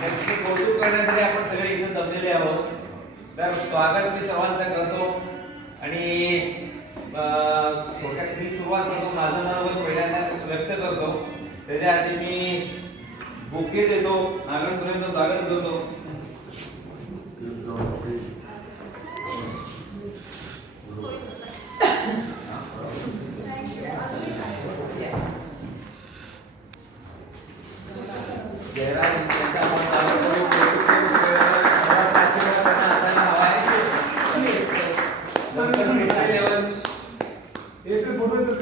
त्याचे कौतुक करण्यासाठी आपण सगळे इथे जमलेले आहोत. तर स्वागत मी सर्वांचं करतो आणि थोडक्यात मी सुरुवात करतो. माझं मनोगत पहिल्यांदा व्यक्त करतो. त्याच्या आधी मी बुके देतो, नागन सुरेशचं स्वागत करतो.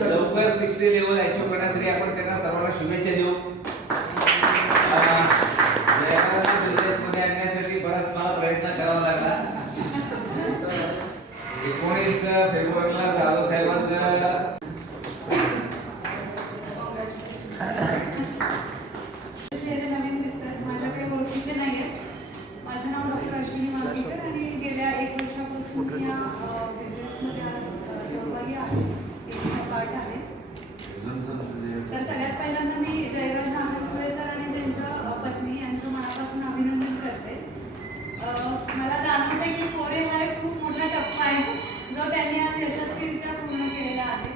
लवकर 6 लेवल अचीव करण्यासाठी आपण त्यांना सर्वांना शुभेच्छा देऊ. मध्ये आणण्यासाठी बराच मला प्रयत्न करावा लागला. 19 फेब्रुवारीला जाधव साहेबांचं नवीन दिसतात, माझ्या काही ओळखीचे नाही आहेत. माझं नाव डॉक्टर अश्विनी मांगेकर आणि गेल्या 1 वर्षापासून या बिझनेसमध्ये आज सहभागी आहे, पार्ट आहे. तर सगळ्यात पहिल्यांदा मी जयराज नागनसुरे सर आणि त्यांच्या पत्नी यांचं मनापासून अभिनंदन करते. मला जाणवते की पोरे हा एक खूप मोठा टप्पा आहे जो त्यांनी आज यशस्वीरित्या पूर्ण केलेला आहे.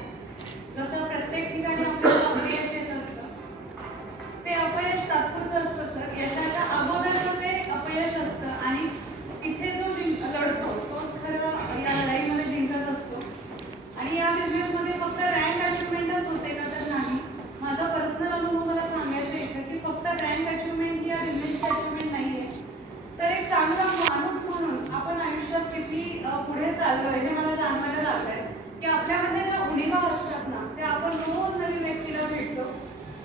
जसं प्रत्येक ठिकाणी आपल्याला अपयश येत असतं, ते अपयश तात्पुरतं असतं सर. यशाच्या अगोदरचं ते अपयश असतं आणि तिथे जो लढतो तोच खरं या लढाईमध्ये जिंकत असतो. आणि या बिझनेसमध्ये फक्त रँक अचिव्हमेंटच होते का तर नाही. माझा पर्सनल अनुभव मला सांगायचं आहे की फक्त रँक अचिव्हमेंट ही या बिझनेसची अचिव्हमेंट नाही आहे, तर एक चांगला माणूस म्हणून आपण आयुष्यात किती पुढे चाललोय हे मला जाणवायला लागलंय की आपल्यामध्ये ज्या उणिवा असतात ना त्या आपण रोज नवीन व्यक्तीला भेटतो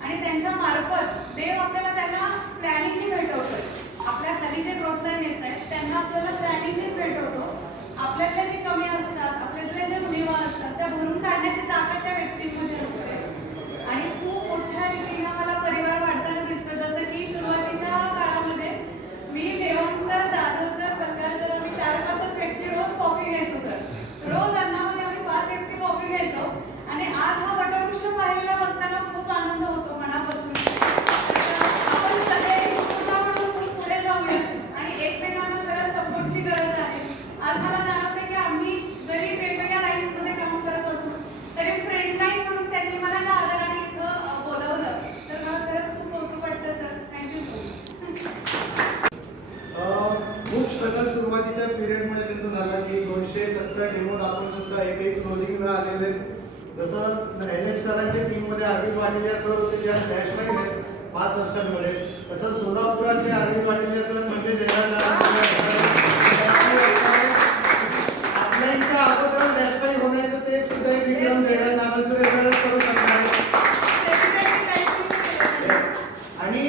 आणि त्यांच्या मार्फत देव आपल्याला त्यांना प्लॅनिंगनी भेटवतो. आपल्या खाली जे ग्रोथ लाईन येत आहेत त्यांना आपल्याला प्लॅनिंगनीच भेटवतो. आपल्यातल्या जे कमी असतात, आपल्यातल्या ज्या उणिवा असतात त्या भरून काढण्याची ताकद त्या व्यक्तींमध्ये असते. आणि खूप मोठ्या रीतीने मला परिवार वाढताना दिसतं. जसं की सुरुवातीच्या काळामध्ये मी Devang sir, Jadhav sir, Bangal sir, आम्ही 4-5 व्यक्ती रोज कॉफी घ्यायचो सर. रोज अन्नामध्ये आम्ही 5 व्यक्ती कॉफी घ्यायचो आणि आज हा वटवृक्ष पाहिलेला बघताना खूप आनंद होतो मनापासून. आपण सगळे कुटुंबाकडून पुढे जाऊया आणि एकमेकांना खरंच सपोर्टची गरज आहे. आज मला जाणवते की आम्ही जरी वेगवेगळ्या लाईन्समध्ये काम करत असू तरी फ्रेंड लाईन म्हणून त्यांनी मला या आधाराने इथं बोलवलं, तर मला खरंच खूप कौतुक वाटतं सर. Thank you so much. खूप स्ट्रगल सुरुवातीच्या पिरियडमध्ये त्यांचं झालं की 270 टीममध्ये आपण सुद्धा एक क्लोजिंगला आलेले. जसं NS सरांच्या टीममध्ये अरविंद वाटिलिया सर होते जे नॅशनल आहेत 5 वर्षांमध्ये, तसं सोलापुरातले अरविंद वाटिलिया सर म्हणजे आपल्या अगोदर नॅशनल होण्याचं ते सुद्धा एक विक्रम जयराज नागनसुरे सरच करू शकणार. आणि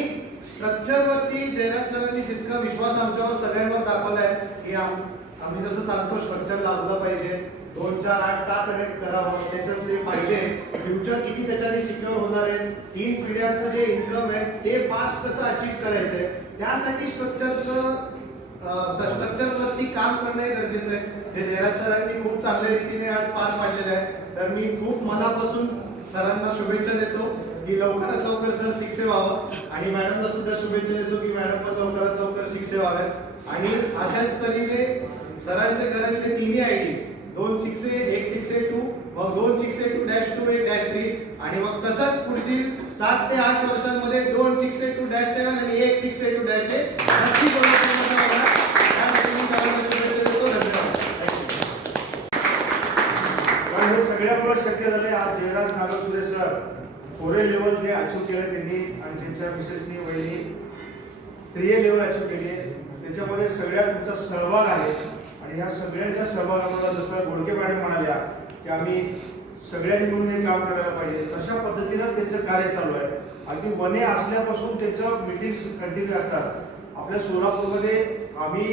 स्ट्रक्चरवरती जयराज सरांनी जितका विश्वास आमच्यावर सगळ्यांवर दाखवला आहे की आम्ही जसं सांगतो स्ट्रक्चर लाभलं पाहिजे, 2-4-8 का कनेक्ट करावं, त्याचे फायदे, फ्युचर किती त्याच्याने सिक्युअर होणार आहे, 3 पिढ्यांचं जे इन्कम आहे ते फास्ट कसं अचीव करायचं आहे, त्यासाठी स्ट्रक्चरवरती काम करणे गरजेचं आहे. जे जयराज सरांनी खूप चांगल्या रीतीने आज पार पाडलेलं आहे. तर मी खूप मनापासून सरांना शुभेच्छा देतो की लवकरात लवकर सर 6 व्हावं आणि मॅडमला सुद्धा शुभेच्छा देतो की मॅडम पण लवकरात लवकर 6 व्हाव्यात. आणि अशाच तऱ्हेने सरांच्या घरातले तिन्ही ID 2 6 1 6 2 मग 2 6 2-2 1-3 आणि मग तसाच पुढील 7 ते 8 वर्षांमध्ये 2 6 2-7 आणि 1 6 2-8 नक्की हे सगळ्यामुळे शक्य झाले. आज जयराज नागनसुरे सर फोरे लेवल जे अचीव केलं त्यांनी आणि त्यांच्या मिसेसनी वहिनी 3A लेवल अचीव केली आहे, त्याच्यामध्ये सगळ्या तुमचा सहभाग आहे. आणि ह्या सगळ्यांच्या सहभागामुळे जसं गोडके मॅडम म्हणाल्या की आम्ही सगळ्यांनी मिळून हे काम करायला पाहिजे, तशा पद्धतीनं त्यांचं कार्य चालू आहे. अगदी वने असल्यापासून त्यांचं मीटिंग्स कंटिन्यू असतात. आपल्या सोलापूरमध्ये आम्ही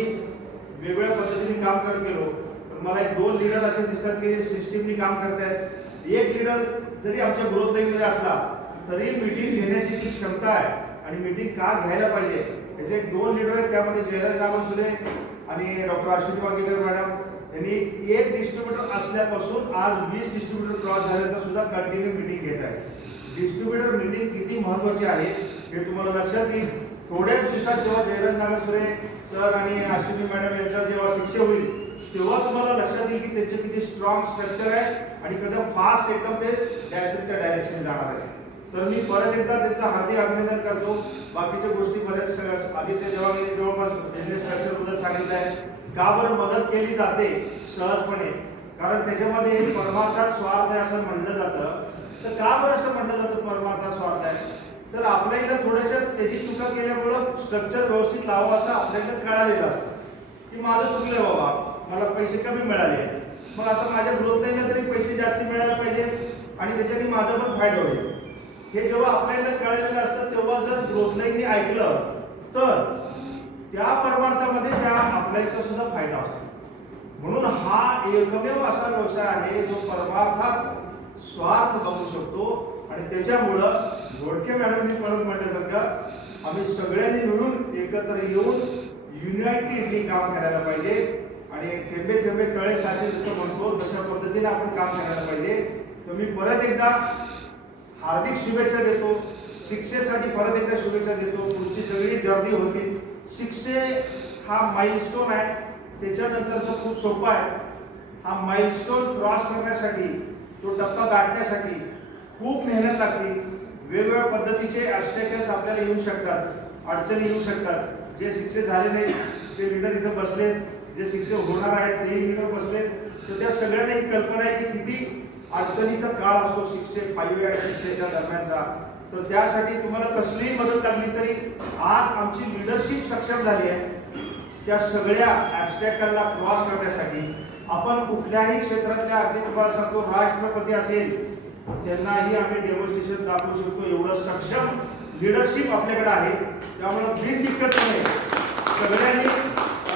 वेगवेगळ्या पद्धतीने काम करत गेलो, तर मला 2 लीडर असे दिसतात की सिस्टीमनी काम करतायत. एक लीडर जरी आमच्या ग्रोथ लाईनमध्ये असला तरी मीटिंग घेण्याची जी क्षमता आहे आणि मीटिंग का घ्यायला पाहिजे याचे 2 लीडर आहेत. त्यामध्ये जयराज नागनसुरे आणि डॉक्टर अश्विनी मांगेकर मॅडम यांनी एक डिस्ट्रीब्युटर असल्यापासून आज 20 डिस्ट्रीब्युटर क्रॉस झाल्यानंतर सुद्धा कंटिन्यू मीटिंग घेत आहेत. डिस्ट्रीब्युटर मीटिंग किती महत्त्वाची आहे हे तुम्हाला लक्षात येईल. थोड्याच दिवसात जेव्हा जयराज नागसुरे सर आणि अश्विनी मॅडम यांचा जेव्हा शिक्षण होईल तेव्हा तुम्हाला लक्षात येईल की त्यांचे किती स्ट्रॉंग स्ट्रक्चर आहे आणि कदम फास्ट एकदम ते डॅशच्या डायरेक्शनने जाणार आहे. तर मी परत एकदा त्यांचं हार्दिक अभिनंदन करतो. बाकीच्या गोष्टी बऱ्याच आदित्य देवानी जवळपास बिझनेस स्ट्रक्चर बद्दल सांगितलं आहे. का बरं मदत केली जाते सहजपणे, कारण त्याच्यामध्ये परमार्थात स्वार्थ आहे असं म्हणलं जातं. तर का बरं असं म्हणलं जातं परमार्थात स्वार्थ आहे? तर आपल्याला थोड्याशा त्याची चुका केल्यामुळं स्ट्रक्चर व्यवस्थित लावावं असं आपल्याला कळालेलं असतं की माझं चुकलं बाबा, मला पैसे कमी मिळाले, मग आता माझ्या ग्रोथलाईनला तरी पैसे जास्त मिळायला पाहिजे आणि त्याच्याने माझा पण फायदा होईल. हे जेव्हा आपल्याला कळलेलं असतं तेव्हा जर ग्रोथलाईनने ऐकलं तर त्या परमार्थामध्ये त्या आपल्याचा सुद्धा फायदा असतो. म्हणून हा एकमेव असा व्यवसाय आहे जो परमार्थात स्वार्थ बघू शकतो आणि त्याच्यामुळं घोडके मॅडमनी परत म्हटल्यासारखं आम्ही सगळ्यांनी मिळून एकत्र येऊन युनायटेडली काम करायला पाहिजे आणि थेंबे थेंबे तळे साचे जसं म्हणतो तशा पद्धतीने आपण काम करायला पाहिजे. तर मी परत एकदा हार्दिक शुभेच्छा देतो. शिक्षेसाठी परत एकदा शुभेच्छा देतो. पुढची सगळी जर्नी होती. शिक्षे हा माइलस्टोन आहे, त्याच्यानंतरचं खूप सोपं आहे. हा माइलस्टोन क्रॉस करण्यासाठी, तो टप्पा गाठण्यासाठी खूप मेहनत लागते. वेगवेगळ्या पद्धतीचे ऑब्स्टॅकल्स आपल्याला येऊ शकतात, अडचणी येऊ शकतात. जे शिक्षे झाले नाहीत ते लीडर इथं बसलेत, जे शिक्षे होणार आहेत ते लीडर बसलेत. तर त्या सगळ्यांना ही कल्पना आहे की किती अडचणीचा काळ असतो शिक्षे 5 आणि शिक्षेच्या दरम्यानचा. तर त्यासाठी तुम्हाला कसलीही मदत लागली तरी आज आमची लीडरशिप सक्षम झाली आहे. त्या सगळ्या ऑब्स्टॅकलला क्रॉस करण्यासाठी आपण कुठल्याही क्षेत्रातल्या, अगदी तुम्हाला सांगतो राष्ट्रपती असेल त्यांनाही आम्ही डेमॉन्स्ट्रेशन दाखवू शकतो एवढं सक्षम लीडरशिप आपल्याकडे आहे. त्यामुळे बिनदिक्कतपणे सगळ्यांनी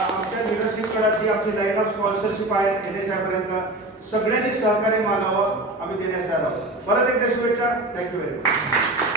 आमच्या लीडरशिपकडे आमची लाईन ऑफ स्पॉन्सरशिप आहे NSI पर्यंत सगळ्यांनी सहकार्य मागावं, आम्ही देण्यास तयार आहोत. परत एकदा शुभेच्छा. Thank you very much.